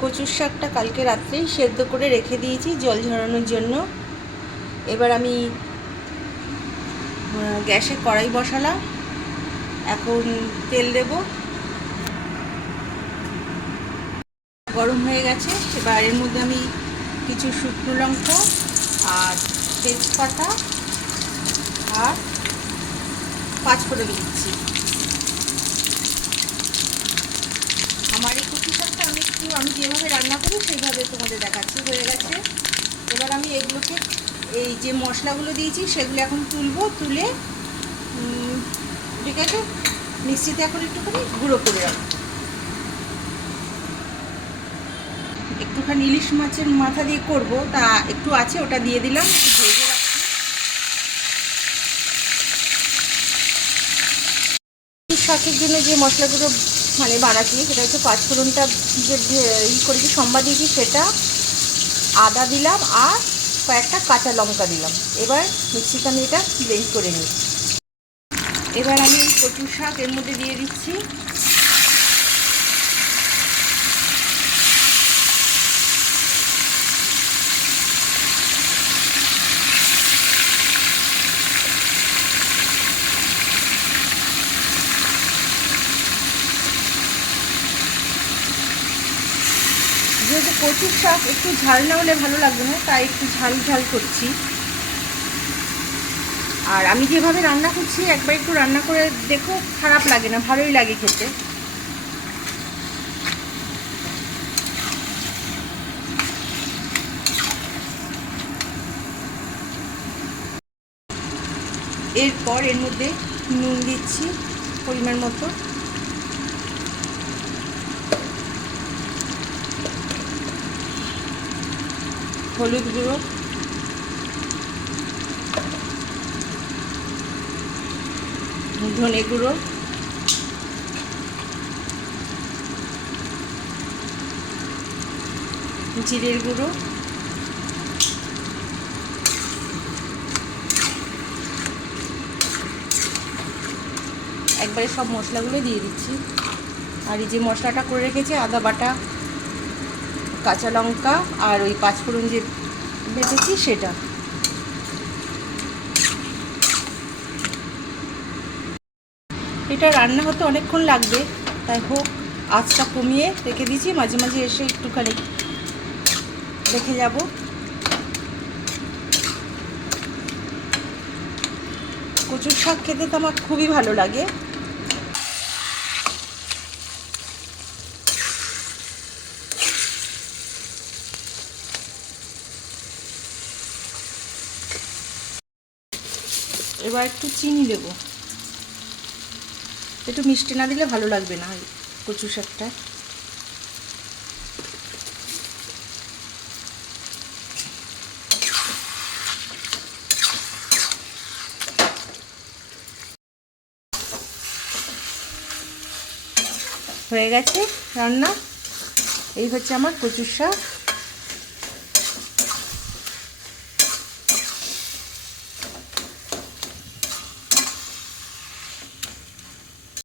কচুর শাকটা কালকে রাত্রেই সেদ্ধ করে রেখে দিয়েছি জল ঝরানোর জন্য। এবার আমি গ্যাসে কড়াই বসালাম, এখন তেল দেব। গরম হয়ে গেছে, এবার এর মধ্যে আমি কিছু শুকনো লঙ্কা আর তেজপাতা আর পাঁচফোড়ন দিচ্ছি। আমার এই কচু শাকটা আমি যেভাবে রান্না করি সেইভাবে তোমাদের দেখাচ্ছি। হয়ে গেছে, এবার আমি এগুলোকে এই যে মশলাগুলো দিয়েছি সেগুলো এখন তুলে ঠিক আছে মিক্সিতে এখন একটুখানি গুঁড়ো করে রাখবো। একটুখানি ইলিশ মাছের মাথা দিয়ে করব, তা একটু আছে ওটা দিয়ে দিলাম, একটু ভেজে রাখছি। শাকের জন্য যে মশলাগুলো মানে বানাচ্ছি সেটা হচ্ছে পাঁচফোড়নটা যে করেছি সম্বাদ দিয়েছি সেটা, আদা দিলাম আর কয়েকটা কাঁচা লঙ্কা দিলাম। এবার মিক্সিতে আমি এটা ব্লেন্ড করে নিই। এবার আমি এই কচু শাক এর মধ্যে দিয়ে দিচ্ছি। যেহেতু কচুর শাক একটু ঝাল না হলে ভালো লাগবে না, তাই একটু ঝাল ঝাল করছি। আর আমি যেভাবে রান্না করছি একবার একটু রান্না করে দেখো, খারাপ লাগে না, ভালোই লাগে খেতে। এরপর এর মধ্যে নুন দিচ্ছি পরিমাণ মতো, হলুদ গুঁড়ো, ধনে গুঁড়ো, জিরের গুঁড়ো, একবারে সব মশলাগুলো দিয়ে দিচ্ছি। আর এই যে মশলাটা করে রেখেছি, আদা বাটা, কাঁচা লঙ্কা আর ওই পাঁচফোড়ন যে বেটেছি সেটা। এটা রান্না হতে অনেকক্ষণ লাগবে, তাই হোক আঁচটা কমিয়ে রেখে দিয়েছি, মাঝে মাঝে এসে একটুখানি দেখে যাব। কচুর শাক খেতে তো আমার খুবই ভালো লাগে। এবার একটু চিনি দেব, একটু মিষ্টি না দিলে ভালো লাগবে না কচু শাকটা। হয়ে গেছে রান্না, এই হচ্ছে আমার কচুর শাক।